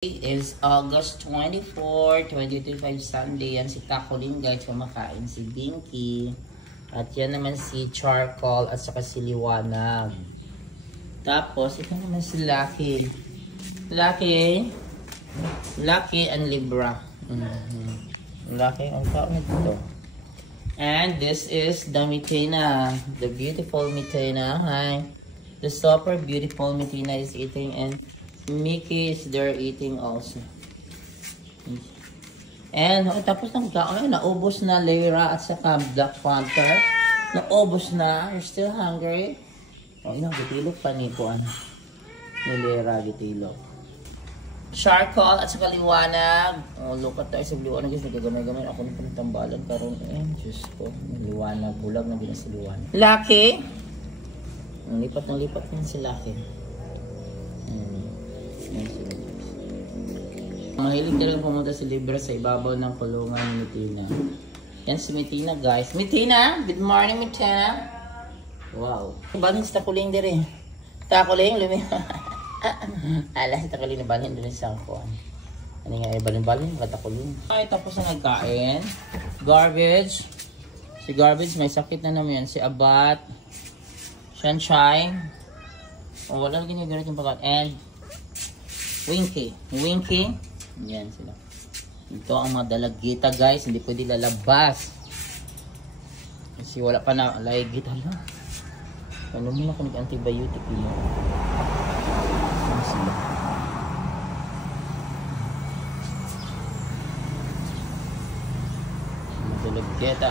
Is August 24, 2025 Sunday. Yan si Tacolin guys, kumakain si Dinky. At yan naman si Charcoal at saka si Liwanag. Tapos ito naman si Lucky. Lucky and Libra. Lucky ang tao na dito. And this is the Mitina, the beautiful Mitina. Hi. The super beautiful Mitina is eating, and Mickey is there eating also. And tapos ng kaon, naubos na Lyra at saka Black Panther. Naubos na. You're still hungry? Oh, gitilog pa ni po ano. Ni Lyra gitilog. Charcoal at saka Liwanag. Oh, look at tayo sa Liwanag guys. Nagagamay-gamay ako ng pantambalan karon. Diyos ko. Liwanag. Bulag na bilang si Liwanag. Lucky. Lipat yan si Lucky. Mahilig talagang pumunta si Libra sa ibabaw ng kulungan ni Mitina. Yan si Mitina guys. Mitina! Good morning Mitina! Wow! Balin si Tacolin din eh. Tacolin, lumi. Ala, si Tacolin balin din sa kuwan. Ano nga eh, balin-balin, Tacolin. Ay, tapos na nagkain. Garbage. Si Garbage may sakit na naman yan. Si Abat. Sunshine. O, wala rin ganyan yung pagkat. And Winky. Yan sila. Ito ang mga dalagita guys. Hindi pwede lalabas. Kasi wala pa na laigit. Hala. Ano mo na kung nag-antibiotic yun. Ano sila? Mga dalagita.